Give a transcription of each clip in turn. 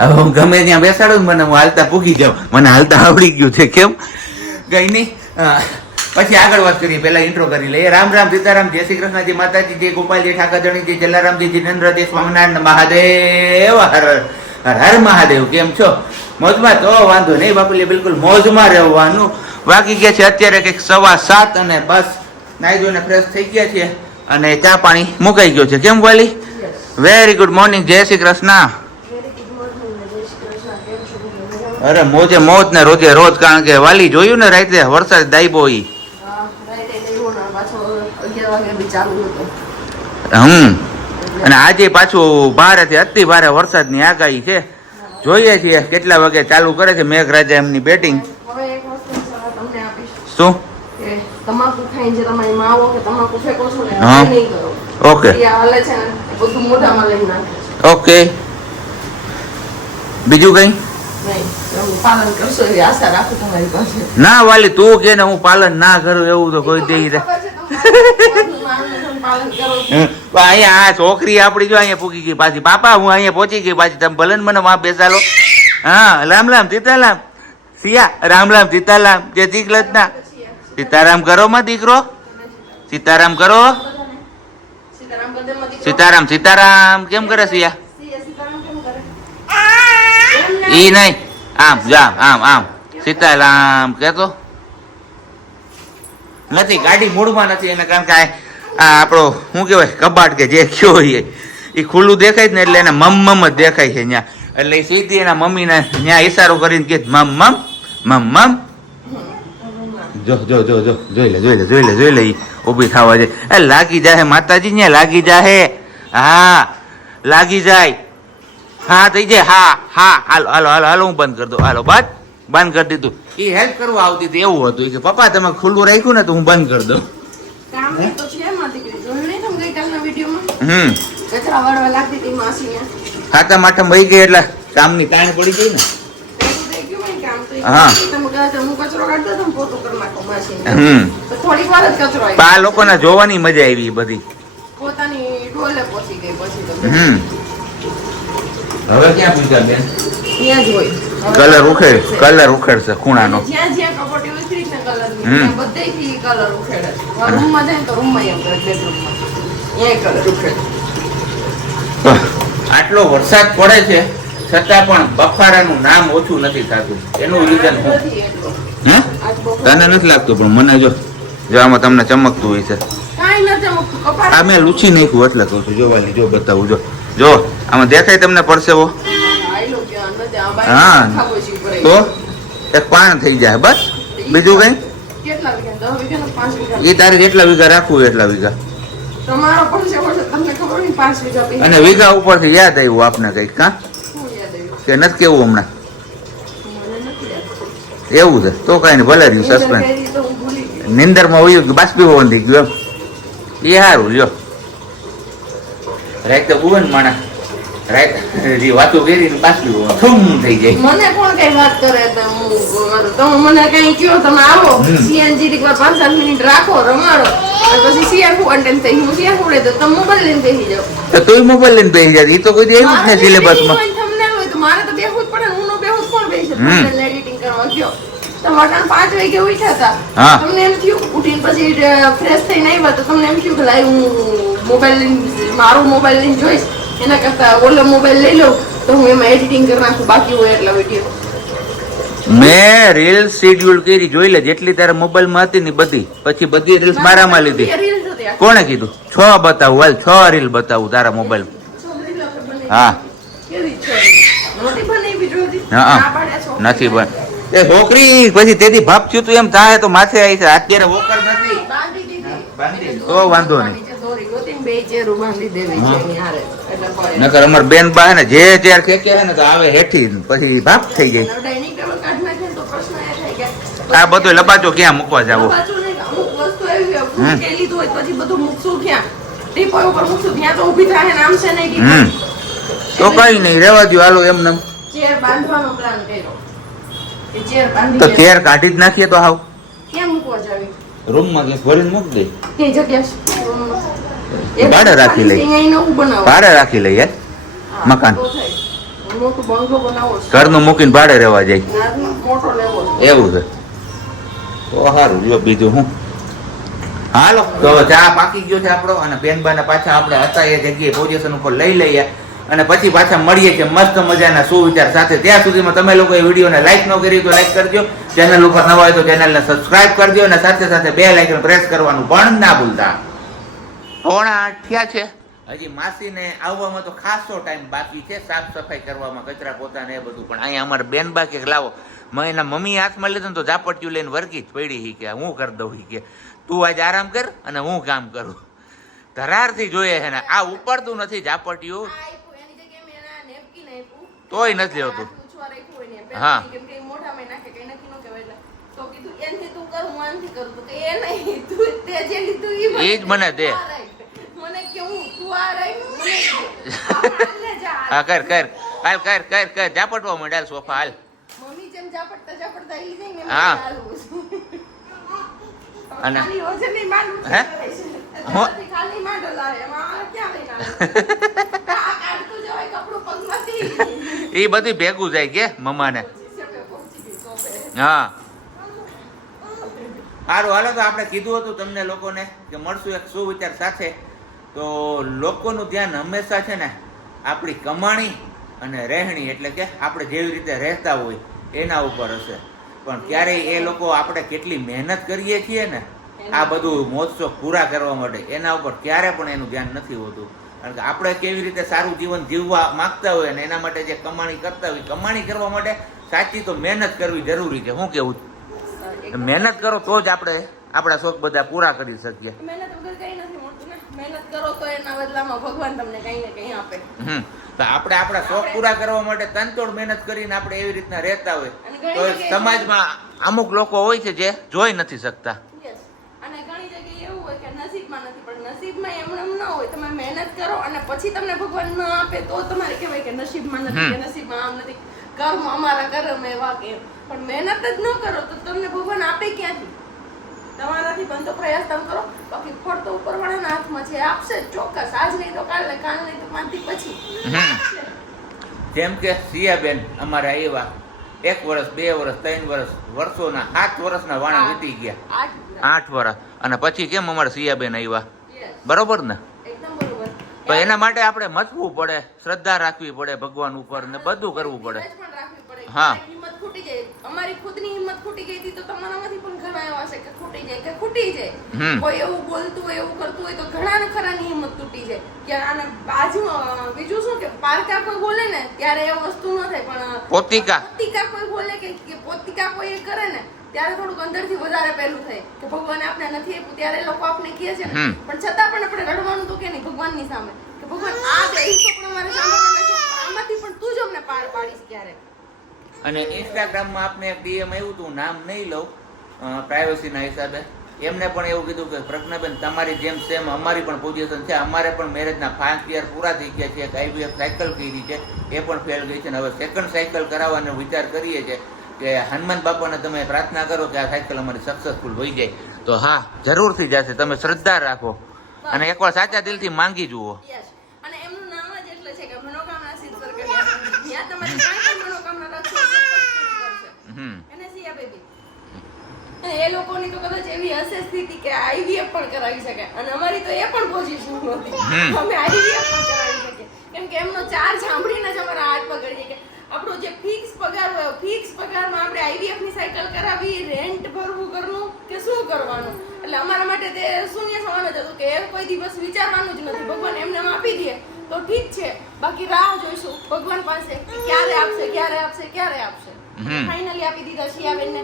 હવે હું ગમે ત્યાં બેસાડું મને હું હાલતા પૂગી જાઉં, મને હાલતા આવડી ગયું છે. કેમ કઈ નહીં, પછી આગળ વાત કરીએ. પહેલા ઇન્ટ્રો કરી લઈએ. રામ રામ, સીતારામ, જય શ્રી કૃષ્ણજી, માતાજી, જય ગોપાલજી, ઠાકરજણીજી, જલારામજી, જીનેન્દ્રજી, સ્વામિનારાયણ મહાદેવ, હર હર મહાદેવ. કેમ છો? મોજમાં? તો વાંધો નહીં બાપુલી, બિલકુલ મોજમાં રહેવાનું. વાગી ગયા છે અત્યારે કંઈક 7:15 અને બસ નાઈ ધોઈને ફ્રેશ થઈ ગયા છે અને ચા પાણી મુકાઈ ગયો છે. કેમ વાલી? વેરી ગુડ મોર્નિંગ, જય શ્રી કૃષ્ણ. અરે મોજે મોજ ને રોજે રોજ, કારણ કે વાલી જોયું ને રાતે વરસાદ દાઈબો ઈ. અને આજે પાછું ભારેથી અતિ ભારે વરસાદની આગાહી છે. જોઈએ છીએ કેટલા વાગે ચાલુ કરે છે મેઘરાજા એમની બેટિંગ. શું તમાકુ ખાઈને જે તમારી માવો કે તમાકુ ફેંકો છો ને હા નહીં કરો. ઓકે એ હાલે છે ને બધું મોઢામાં લઈ નાખે. ઓકે, બીજું કઈ નહીં તમે પાલન કરશો એવી આશા રાખું તમારી પાસે. ના વાલી, તું કે ને હું પાલન ના કરું એવું તો કોઈ દે. પાલન કરો. અહીંયા આ છોકરી આપડી જો અહીંયા પૂકી ગઈ પાછી. પાપા હું અહીંયા પહોંચી ગઈ પાછી, તમે ભલે ને મને વાં બેસાડો. હા, રામ રામ સીતારામ. સિયા રામ રામ સીતારામ, જય શ્રી કૃષ્ણ. સીતારામ કરો માં દીકરો, સીતારામ કરો. સીતારામ સીતારામ કેમ કરે સિયા? ઈ નહીં, આમ જામ આમ આમ સીતારામ કેતો નથી. ગાડી મૂળમાં નથી એને, કારણ કે આ આપણો શું કહેવાય કબાટ કે જે કયો એ ખુલ્લું દેખાય ને એટલે એને મમ જ દેખાય છે ત્યાં. એટલે એ સીધી એના મમ્મીને ત્યાં ઈશારો કરીને કે મમ મમ મમ મમ. જો જો જો જો જોઈ લે જોઈ લે જોઈ લે જોઈ લે, ઊભી થવા જાય. એ લાગી જાય માતાજી, ને લાગી જાય. હા લાગી જાય. હા થઈ જાય. હા હા હાલો હાલો હાલો હાલો, હું બંધ કરી દઉં. હાલો બંધ કરી દીધું. એ હેલ્પ કરવા આવતી હતી એવું હતું કે પપ્પા તમે ખુલ્લું રાખ્યું ને તો હું બંધ કરી દઉં. કામ તો છે માં દીકરી, જોયું નહીં તમે ગઈકાલના વિડીયોમાં? કચરા વાળવા લાગતી હતી માસીને. હાથમ આઠમ વહી ગઈ એટલે કામની તાણ પડી ગઈ ને. હા આ લોકોને જોવાની મજા આવી બધી. પોતાની ડોલે પહોંચી ગઈ પછી તો. હવે ક્યાં પૂછ્યા બેન? ત્યાં જ હોય. કલર ઉખેડશે ખૂણાનો. જ્યાં જ્યાં કપોટી ઉતરી છે કલરની બધેથી કલર ઉખેડે છે. રૂમમાં જાય તો રૂમમાં એમ કરે, બેડરૂમમાં એ કલર ઉખેડે. આટલો વરસાદ પડે છે છતાં પણ બફારાનું નામ ઓછું નથી થતું. એનું રીઝન તને નથી લાગતું, પણ મને જો આમાં તમને ચમકતું હોય છે. આ મેં લૂછી નાખ્યું એટલે કહું છું. જોવાની જો બતાવું, જો જો આમાં દેખાય તમને પરસેવો? હા તો એક પાણ થઈ જાય બસ. બીજું કઈ? એ તારે જેટલા વીઘા રાખવું એટલા વીઘા. અને વીઘા ઉપરથી યાદ આવ્યું આપને કઈક, કા કે નથી કેવું હમણાં? એવું છે તો કઈ નહીં, ભલે રહ્યું સસ્પેન્સ. નિંદરમાં હોય બાષ્પીભવન થઈ ગયું એમ. એ સારું લ્યો. રાત તો ભુવન માણા વાતો કરી બાષ્પીભવન થૂમ થઈ જાય. મને કોણ કઈ વાત કરે? તમે મને કઈ કયો, તમે આવો સીએનજી એકવાર 5-7 મિનિટ રાખો, રમાડો, પછી સીએન ફોન થઈ હું સીએન ફોડે તો તમે મોબાઈલ લઈને બેસી જાઓ. તો તું મોબાઈલ લઈને બેસી જાય. એ તો કોઈ એવું જ ને સિલેબસમાં. મારે તો બેહવું જ પડે. હું નો બેહવું કોણ બેસે? એડિટિંગ કરવા ગયો તો વટાણ 5 વાગે ઉઠ્યા હતા. તમને એમ થયું ઉઠીને પછી ફ્રેશ થઈને આવ્યા તો તમને એમ થયું કે લાઈ હું મોબાઈલ લઈને મારો મોબાઈલ લઈને જોઈશ, એના કરતા ઓલો મોબાઈલ લઈ લઉં તો હું એમાં એડિટિંગ કરી નાખું બાકી હોય એટલા વિડીયો. મેં રીલ શેડ્યુલ કરી, જોઈ લે જેટલી તારા મોબાઈલમાં હતી ને બધી, પછી બધી રીલ્સ મારામાં લીધી. કોણે કીધું? 6 બતાવું હાલ, 6 રીલ બતાવું તારા મોબાઈલ. હા નથી બન એ છોકરી પછી તેથી ભાપ થયું તું એમ થાય તો માથે આવી છે. અત્યારે વોકર નથી તો વાંધો નહીં. નકર અમાર બેન બા ને જે ચેર ખેકે ને તો આવે હેઠી પછી ભાપ થઈ જાય. આ બધો લબાચો ક્યાં મૂકવા જાવ? તો કઈ નહીં, રેવા દો હાલો એમ નમ. તો ચેર કાઢી જ નાખીએ તો હાવ રૂમ માં ભરીને મૂકી દે. ભાડે રાખી લઈ, ભાડે રાખી લઈએ મકાન. મોટું બંગલો બનાવો છે. ઘરનું મૂકીને ભાડે રહેવા જાય ના, મોટો લેવો છે. એવું છે તો સારું લ્યો બીજું હું હાલો તો હવે ચા પાકી ગયો છે આપણો અને બેનબાને પાછા આપણે હતા એ જગ્યાએ પોઝિશન ઉપર લઈ લઈએ અને પછી પાછા મળીએ છીએ મસ્ત મજાના સુવિચાર સાથે. ત્યાં સુધીમાં તમે લોકો એ વિડીયોને લાઈક ન કરી તો લાઈક કરજો, ચેનલ ઉપર નવા હોય તો ચેનલને સબસ્ક્રાઇબ કરજો અને સાથે સાથે બેલ આઇકન પ્રેસ કરવાનું પણ ના ભૂલતા. 7:30 થયા છે, હજી માસીને આવવામાં તો ખાસો ટાઈમ બાકી છે, સાફ સફાઈ કરવામાં, કચરા પોતાને એ બધું. પણ અહીંયા અમારે બેનબા કે લાવો, મેં એના મમ્મી હાથમાં લીધું ને તો ઝાપટિયું લઈને વર્ગી જ પડી હી કે હું કરી દઉં હી કે તું આજ આરામ કર અને હું કામ કરું. ધરારથી જોઈએ છે ને આ ઉપડતું નથી ઝાપટિયું, તોય નથી લેવતું. હા એ જ મને દે. હા કર કર હાલ કર કર કર ઝાપટવા માંડ હાલ સોફા હાલ. હા અને હે એ બધું ભેગું જાય કે મમ્માને. હા સારું હાલો તો આપણે કીધું હતું તમને લોકોને કે મળશું એક સુવિચાર સાથે. તો લોકોનું ધ્યાન હંમેશા છે ને આપણી કમાણી અને રહેણી એટલે કે આપણે જેવી રીતે રહેતા હોય એના ઉપર હશે. પણ ક્યારેય એ લોકો આપણે કેટલી મહેનત કરીએ છીએ ને આ બધું મોજશોખ પૂરા કરવા માટે એના ઉપર ક્યારે પણ એનું ધ્યાન નથી હોતું. કારણ કે આપણે કેવી રીતે સારું જીવન જીવવા માંગતા હોય અને એના માટે જે કમાણી કરતા હોય, કમાણી કરવા માટે સાચી તો મહેનત કરવી જરૂરી છે. શું કેવું? મહેનત કરો તો જ આપણે આપણા શોખ બધા પૂરા કરી શકીએ. મહેનત કરો તો એના બદલામાં ભગવાન તમને કઈ ને કઈ આપે. તો આપણે આપણા શોખ પૂરા કરવા માટે તનતોડ મહેનત કરીને આપણે એવી રીતના રહેતા હોય તો સમાજમાં અમુક લોકો હોય છે જે જોઈ નથી શકતા. અને ઘણી જગ્યાએ એવું હોય કે નસીબમાં નથી, પણ નસીબમાં એમણે ન હોય. તમે મહેનત કરો અને પછી તમને ભગવાન ન આપે તો તમારે કહેવાય કે નસીબમાં નથી, કે નસીબમાં આમ નથી, કર્મ અમારા કર્મ એવા કે. પણ મહેનત જ ન કરો તો તમને ભગવાન આપે ક્યાંથી? તમારાથી બનતો પ્રયાસ તમે કરો, બાકી ફળ તો ઉપરવાળાના હાથમાં છે, આપશે ચોક્કસ. આજ નહીં તો કાલે, કાલ નહીં તો 5 દી પછી. જેમ કે સિયાબેન અમારે આવ્યા 1 વર્ષ 2 વર્ષ 3 વર્ષ વર્ષોના 8 વર્ષના વાણા વીતી ગયા. 8 વર્ષ અને પછી કેમ અમારે સિયાબેન આવ્યા? બરોબર ને? એકદમ બરોબર. તો એના માટે આપણે મથવું પડે, શ્રદ્ધા રાખવી પડે ભગવાન ઉપર ને બધું કરવું પડે. હા હિંમત ખૂટી જાય. અમારી ખુદની હિંમત ખૂટી ગઈ હતી તો તમારામાંથી પણ ઘણા એવા હશે કે ખૂટી જાય કે ખૂટી જાય. કોઈ એવું બોલતું હોય, એવું કરતું હોય તો ઘણા ને ખરાની હિંમત તૂટી જાય. કે આને બાજુ બીજું શું કે પારકા કોઈ બોલે ને ત્યારે એ વસ્તુ ન થાય, પણ પોતિકા કોઈ બોલે કે પોતિકા કોઈ કરે ને ત્યારે થોડુંક અંદરથી વધારે પહેલું થાય કે ભગવાન આપણે નથી આપ્યું. ત્યારે લોકો આપણે કહે છે ને, પણ છતાં પણ આપણે રડવાનું તો કે નહીં ભગવાનની સામે કે ભગવાન આ દે પણ અમારે સામે આમાંથી પણ તું જ અમને પાર પાડીશ ક્યારે. અને ઇન્સ્ટાગ્રામમાં આપને એક ડીએમ આવ્યું હતું, નામ નહીં લઉં પ્રાઇવસીના હિસાબે. એમને પણ એવું કીધું કે પ્રજ્ઞાબેન તમારી જેમ સેમ અમારી પણ પોઝિશન છે, અમારે પણ મેરેજના 5 યર પૂરા થઈ ગયા છે, એક IVF સાયકલ કરી છે એ પણ ફેલ ગઈ છે ને હવે સેકન્ડ સાયકલ કરાવવાનો વિચાર કરીએ છીએ કે હનુમાન બાપાને તમે પ્રાર્થના કરો કે આ સાયકલ અમારી સક્સેસફુલ થઈ જાય. તો હા જરૂરથી જશે, તમે શ્રદ્ધા રાખો અને એકવાર સાચા દિલથી માંગી જુઓ. અને એમનું નામ જ એટલે છે કે મનોકામના સિદ્ધ કરી જ્યાં તમારી કાંઈ મનોકામના રાખશો એને સિયા બેબી. એ લોકોની તો કદાચ એવી હશે સ્થિતિ કે IVF પણ કરાવી શકે અને અમારી તો એ પણ પોઝિશન નહોતી, અમે IVF પણ કરાવી શકીએ. કેમ કે એમનો ચાર્જ સાંભળીને જ અમારા હાથ પકડી કે આપણો જે ફિક્સ પગાર હોય ફિક્સ પગારમાં આપણે IVF ની સાયકલ કરાવી, રેન્ટ ભરવું ઘરનું કે શું કરવાનું. એટલે અમારા માટે તે શૂન્ય સમાન જ હતું કે એ કોઈ દિવસ વિચારવાનું જ નથી. ભગવાન એમને આપી દે તો ઠીક છે, બાકી રાહ જોઈશું ભગવાન પાસે ક્યારે આપશે ક્યારે આપશે ક્યારે આપશે. ફાઇનલી આપી દીધા શિયાબેન ને.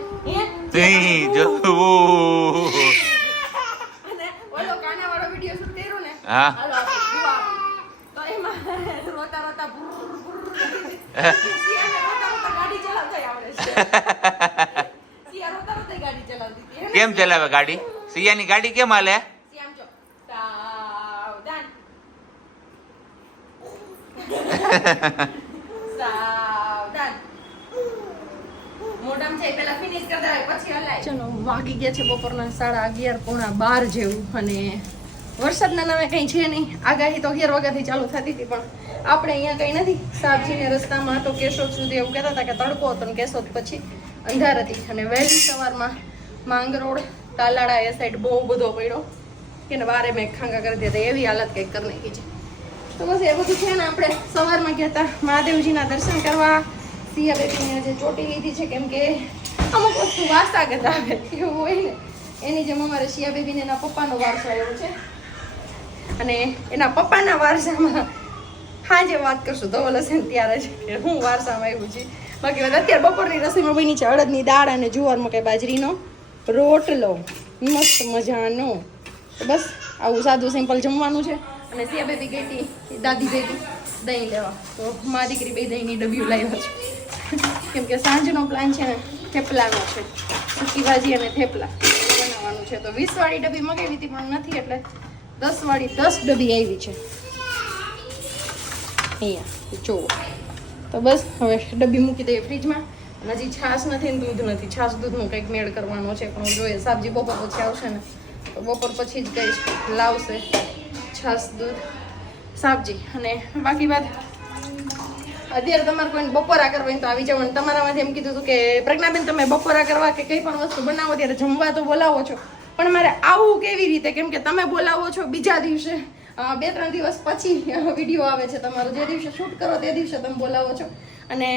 અને ઓલો કાના વાળો વિડિયો શૂટ કર્યો ને, હાલો તો એમાં રોતા રોતા ગાડી ચલાવતા આવડે છે. સિયા રોતા રોતા ગાડી ચલાવતી હતી. કેમ ચલાવે ગાડી? સિયાની ગાડી કેમ હાલે? સિયામ જો સાવધાન સાવધાન મોઢામ છે પેલા ફિનિશ કરી દેવાય પછી હલાય. ચલો વાગી ગયા છે બપોરના 11:30 પોણા 12 જેવું અને વરસાદના નામે કંઈ છે નહીં. આગાહી તો 11 વાગ્યાથી ચાલુ થતી હતી, પણ આપણે અહીંયા કંઈ નથી. સાબજીને રસ્તામાં તો કેશોદ સુધી એવું કહેતા હતા કે તડકો હતો ને કેશોદ પછી અંધાર હતી. અને વહેલી સવારમાં માંગરોળ તાલાળા એ સાઈડ બહુ બધો પડ્યો કે ને બારે મેં ખાંગા કરી દીધા. એવી હાલત કંઈક કરી નાખી છે. તો બસ એ બધું છે ને, આપણે સવારમાં ગયા હતા મહાદેવજીના દર્શન કરવા. સિયા બેબીને જે ચોટી લીધી છે, કેમ કે અમુક વસ્તુ વારસાગત આવે એવું હોય ને, એની જેમ અમારે સિયા બેબીને એના પપ્પાનો વારસો આવ્યો છે. અને એના પપ્પાના વારસામાં હાજે વાત કરશું તો બોલો છે ને ત્યારે જ કે હું વારસામાં આવ્યું છે. બાકી વાત અત્યારે બપોરની રસોઈમાં બની છે અડદની દાળ અને જુવાર મકાઈ બાજરીનો રોટલો મસ્ત મજાનો. તો બસ આવું સાદું સિમ્પલ જમવાનું છે. અને સિયા બેબી ગઈ હતી દાદી બેબી દહીં લેવા, તો મા દીકરી બે દહીંની ડબ્બીઓ લાવ્યા છે. કેમ કે સાંજનો પ્લાન છે ને થેપલાનો છે, સૂકી ભાજી અને થેપલા બનાવવાનું છે. તો 20 વાળી ડબ્બી મગાવી હતી પણ નથી, એટલે 10 વાળી 10 ડબ્બી આવી છે અહીંયા જુઓ. તો બસ હવે ડબ્બી મૂકી દઈએ ફ્રીજમાં. અને હજી છાશ નથી ને દૂધ નથી. છાશ દૂધનું કંઈક મેળ કરવાનો છે, પણ જોઈએ સાબજી બપોર પછી આવશે ને તો બપોર પછી જ કહીશ લાવશે છાશ દૂધ સાબજી. અને બાકી વાત અત્યારે તમારે કોઈને બપોરા કરવા હોય તો આવી જવાનું. તમારામાંથી એમ કીધું હતું કે પ્રજ્ઞાબેન તમે બપોરા કરવા કે કંઈ પણ વસ્તુ બનાવો ત્યારે જમવા તો બોલાવો છો, પણ મારે આવું કેવી રીતે? કેમ કે તમે બોલાવો છો બીજા દિવસે, 2-3 દિવસ પછી વિડીયો આવે છે તમારો. જે દિવસે શૂટ કરો તે દિવસે તમે બોલાવો છો, અને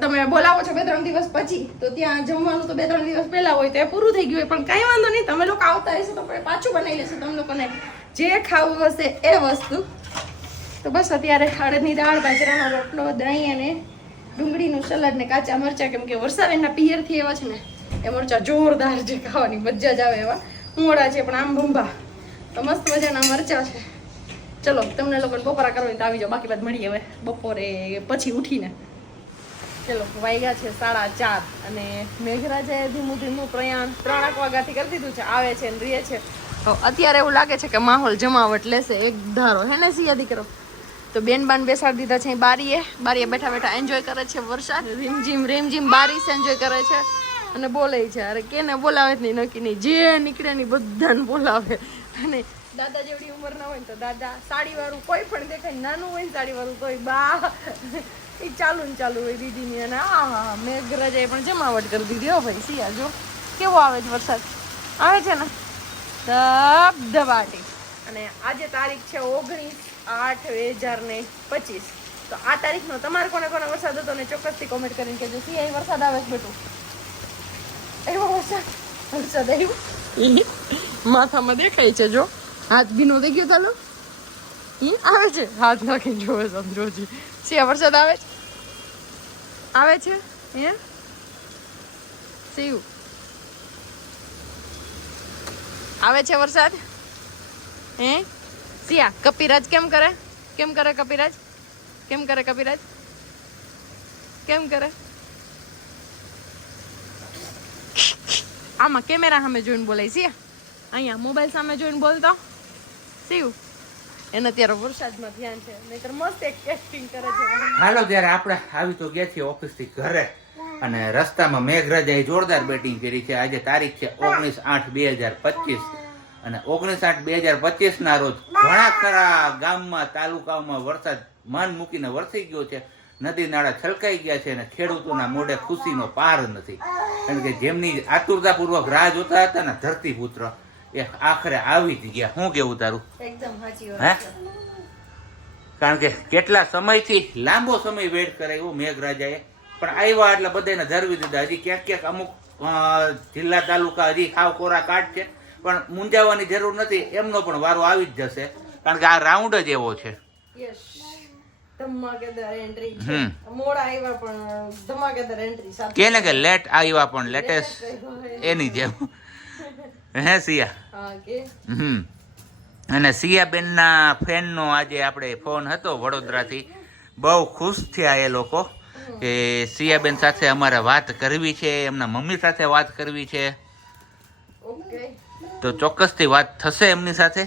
તમે બોલાવો છો 2-3 દિવસ પછી, તો ત્યાં જમવાનું તો 2-3 દિવસ પહેલા હોય તો એ પૂરું થઈ ગયું હોય. પણ કાંઈ વાંધો નહીં, તમે લોકો આવતા હશો તો આપણે પાછું બનાવી લેશું તમે લોકોને જે ખાવું હશે એ વસ્તુ. તો બસ અત્યારે અડદની દાળ, બાજરાનો રોટલો, દહીં અને ડુંગળીનું સલાડ ને કાચા મરચાં. કેમ કે વરસાદના પિયરથી એવા છે ને એ મરચાં જોરદાર છે, ખાવાની મજા જ આવે એવા. મોડા છે પણ આમ ભંભા, તો મસ્ત મજાના મરચાં છે. ચલો તમને લોકોને બપોરા કરવા તો આવી જાઓ. બાકી બાદ મળીએ હવે બપોરે પછી ઉઠીને. ચલો વાગ્યા છે 4:30 અને મેઘરાજાએ ધીમું ધીમું પ્રયાણ 3 વાગ્યાથી કરી દીધું છે. આવે છે ને રીએ છે. તો અત્યારે એવું લાગે છે કે માહોલ જમાવટ લેશે એક ધારો, હે ને સિયા દીકરો? તો બેન બાન બેસાડી દીધા છે બારીએ બેઠા બેઠા એન્જોય કરે છે વરસાદ. રીમઝીમ બારીશ એન્જોય કરે છે અને બોલે છે. અરે કેને બોલાવે જ નહીં, નક્કી નહીં, જે નીકળે નહીં બધાને બોલાવે. અને દાદા જેવડી ઉંમર ના હોય ને તો દાદા સાડીવાળું કોઈ પણ દેખાય, નાનું હોય ને સાડીવાળું તોય બા એ ચાલુ ને ચાલુ હોય દીદીની. અને હા મેઘરાજાએ પણ જમાવટ કરી દીધી હો ભાઈ. સિયા જો કેવો આવે છે વરસાદ, આવે છે ને ધબધબાટી. અને આજે તારીખ છે 19/8/2025. તો આ તારીખનો તમારે કોને કોને વરસાદ હતો ને ચોક્કસથી કોમેન્ટ કરીને કહેજો. સિયા વરસાદ આવે છે બેટું? એવો વરસાદ આવ્યો માથામાં દેખાય છે. જો હાથ ભીનો થઈ ગયો, ચાલો આવે છે, હાથ નાખીને જોવે સમજોજી. સિયા વરસાદ આવે છે, આવે છે હે સીવું આવે છે વરસાદ હે સિયા? કપિરાજ કેમ કરે કપિરાજ? કેમ કરે કપિરાજ? કેમ કરે? આમાં કેમેરા સામે જોઈને બોલાય સિયા, અહીંયા મોબાઈલ સામે જોઈને બોલતો સીવું. એને અત્યારે વરસાદમાં ધ્યાન છે, નહીતર મસ્ત એક એક્ટિંગ કરે છે. હાલો ત્યારે આપણે આવી તો ગયા છીએ ઓફિસથી ઘરે, અને રસ્તામાં મેઘરાજાએ જોરદાર બેટિંગ કરી છે. આજે તારીખ છે 19/8/2025 અને 19/8/2025 ના રોજ ઘણા ખરા ગામમાં તાલુકાઓમાં વરસાદ મન મૂકીને વરસી ગયો છે. નદી નાળા છલકાઈ ગયા છે અને ખેડૂતોના મોઢે ખુશીનો પાર નથી. કારણ કે જેમની આતુરતાપૂર્વક રાહ જોતા હતા ને ધરતીપુત્ર, એ આખરે આવી જ ગયા. શું કેવું તારું? એકદમ સાચી વાત છે. કારણ કે કેટલા સમયથી લાંબો સમય વેઇટ કરાયો મેઘરાજાએ, પણ આવ્યા એટલે બધાને ધરવી દીધા. હજી ક્યાંક અમુક જિલ્લા તાલુકા હજી ખાવ કોરા કાઢ છે, પણ મૂંઝાવાની જરૂર નથી. એમનો પણ વારો આવી જ જશે, કારણ કે આ રાઉન્ડ જ એવો છે. ધમાકેદાર એન્ટ્રી છે. મોડા આવ્યા પણ ધમાકેદાર એન્ટ્રી સાથે. કેને કે લેટ આવ્યા પણ લેટેસ્ટ એની જેમ. હે સિયા? હા કે અને સિયાબેનના ફેનનો આજે આપણે ફોન હતો વડોદરાથી. બહુ ખુશ થયા એ લોકો કે સિયાબેન સાથે અમારે વાત કરવી છે, એમના મમ્મી સાથે વાત કરવી છે. ઓકે, તો ચોક્કસથી વાત થશે એમની સાથે,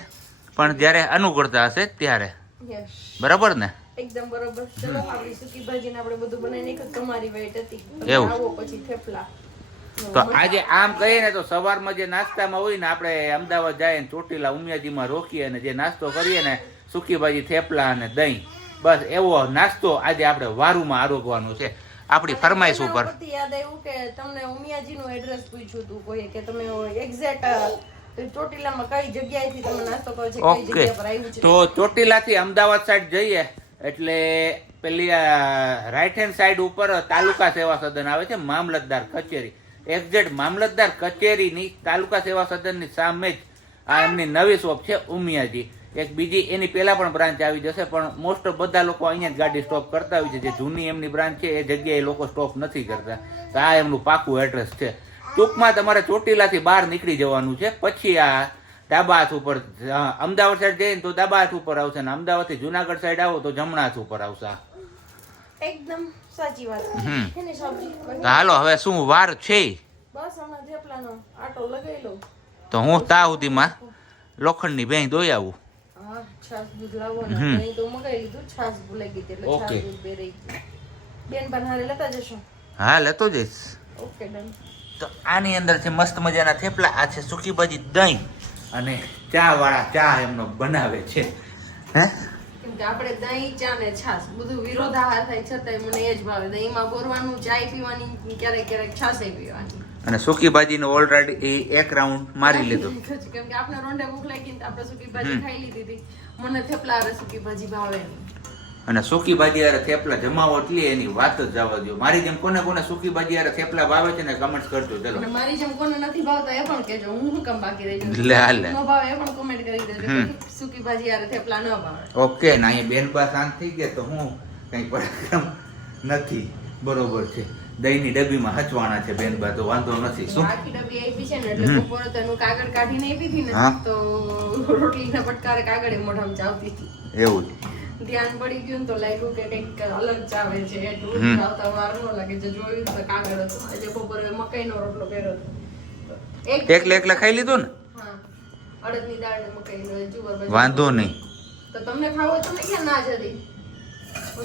પણ જ્યારે અનુકૂળતા હશે ત્યારે. યસ, બરાબર ને? એકદમ બરોબર. ચલો આપણી સૂકી ભાજીને આપણે બધું બનાવી નાખ્યું. તમારી વેટ હતી, એવું? આવો પછી થેપલા. તો આજે આમ કહીએ ને તો સવારમાં જે નાસ્તામાં હોય ને આપણે અમદાવાદ જાય ને ચોટીલા ઉમિયાજીમાં રોકીએ અને જે નાસ્તો કરીએ ને સૂકી ભાજી થેપલા અને દહીં, બસ એવો નાસ્તો આજે આપણે વારુમાં આરોગવાનો છે આપણી ફરમાઈશ ઉપર. યાદ આવ્યું કે તમને ઉમિયાજીનું એડ્રેસ પૂછ્યું હતું કોઈ કે તમે એક્ઝેક્ટ ચોટીલામાં કઈ જગ્યાએથી તમે નાસ્તો કરો છો, કઈ જગ્યા પર આવ્યું છે? તો ચોટીલાથી અમદાવાદ સાઈડ જઈએ એટલે પેલી રાઈટ હેન્ડ સાઈડ ઉપર તાલુકા સેવા સદન આવે છે, મામલતદાર કચેરી. એક્ઝેક્ટ મામલતદાર કચેરીની તાલુકા સેવા સદનની સામે જ આ એમની નવી શોપ છે ઉમિયાજી. એક બીજી એની પહેલા પણ બ્રાન્ચ આવી જશે, પણ મોસ્ટ ઓફ બધા લોકો અહીંયા જ ગાડી સ્ટોપ કરતા હોય છે. જે જૂની એમની બ્રાન્ચ છે એ જગ્યાએ લોકો સ્ટોપ નથી કરતા. તો આ એમનું પાકું એડ્રેસ છે. ટૂંકમાં તમારે ચોટીલાથી બહાર નીકળી જવાનું છે, પછી આ ડાબા હાથ ઉપર અમદાવાદ સાઈડ જઈએ ને તો ડાબા હાથ ઉપર આવશે, ને અમદાવાદથી જુનાગઢ સાઈડ આવો તો જમણા હાથ ઉપર આવશે. એકદમ સાચી વાત. એની સબ્જી હાલો હવે શું વાર છે? બસ હમણાં થેપલાનો આટો લગાવી લો તો હું તા સુધીમાં લોખંડની ભેંસ દોઈ આવું. હા, છાસ દૂધ લાવો ને. નહીં તો મગાઈ લીધું, છાસ ભૂલાઈ ગઈ એટલે છાસ દૂધ બે રહી ગયું. બેન બનારે લેતા જશો? હા, લેતો જઈશ. Okay done. તો આની અંદર છે મસ્ત મજાના થેપલા, આ છે સૂકી ભાજી દહીં અને ચા વાળા ચા એમનો બનાવે છે. હે કેમ કે આપણે દહીં ચા ને છાસ બધું વિરોધાભાસ થાય છતાંય મને એ જ ભાવે. દહીંમાં બોરવાનું, ચાય પીવાની, ક્યારેક ક્યારેક છાશે પીવાની. અને સૂકી ભાજીનો ઓલરેડી એક રાઉન્ડ મારી લીધો. કેમ કે આપણે રોંઢે ભૂખ લાગી ને આપણે સૂકી ભાજી ખાઈ લીધી હતી. મને થેપલા હારે સૂકી ભાજી ભાવે નહીં. અને સૂકી ભાજી હારે થેપલા જમાવો એટલે એની વાત જ જવા દો. મારી જેમ કોને કોને સૂકી ભાજી હારે થેપલા ભાવે છે ને કમેન્ટ કરજો. ચલો, અને મારી જેમ કોને નથી ભાવતા એ પણ કહેજો. હું શું કામ બાકી રહી જાઉં? લે હાલે ન ભાવે એ પણ કોમેન્ટ કરી દેજો. સૂકી ભાજી હારે થેપલા ન ભાવે. ઓકે. ને અહીંયા બેનબા શાંત થઈ ગયા તો હું કઈ પરાક્રમ નથી. બરોબર છે. દહીંની ડબ્બીમાં હચવાના છે બેનબા, તો વાંધો નથી. શું આખી ડબ્બી આપી છે ને એટલે બપોરે તેનું કાગળ કાઢીને આપી હતી ને તો રોટલીના પટકારે કાગળે મોઢામાં ચાવતી હતી. એવું ધ્યાન પડી ગયું તો લાગ્યું કે કંઈક અલગ ચાવે છે. એટલું ચાવતા વાર ન લાગે. જે જોયું તો કાગળ હતો. આજે બપોરે મકાઈનો રોટલો કર્યો હતો. એકલા ખાઈ લીધું ને? હા, અડદની દાળ ને મકાઈનો જુવાર ભાજી. વાંધો નહીં. તો તમને ખાવો તો તમે ક્યાં ના જતી?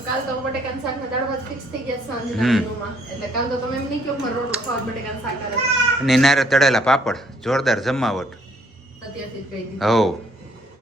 કાલ તો બટેકાનું શાક ને દાળ ભાત ફિક્સ થઈ ગયા સાંજના મેનુમાં. એટલે કાલ તો તમે એમ નહીં કહો મારો રોટલો ખાવ, બટેકાનું શાક કરે. અને નારે તળેલા પાપડ, જોરદાર જમાવટ. અત્યારથી જ કહી દીધું. હો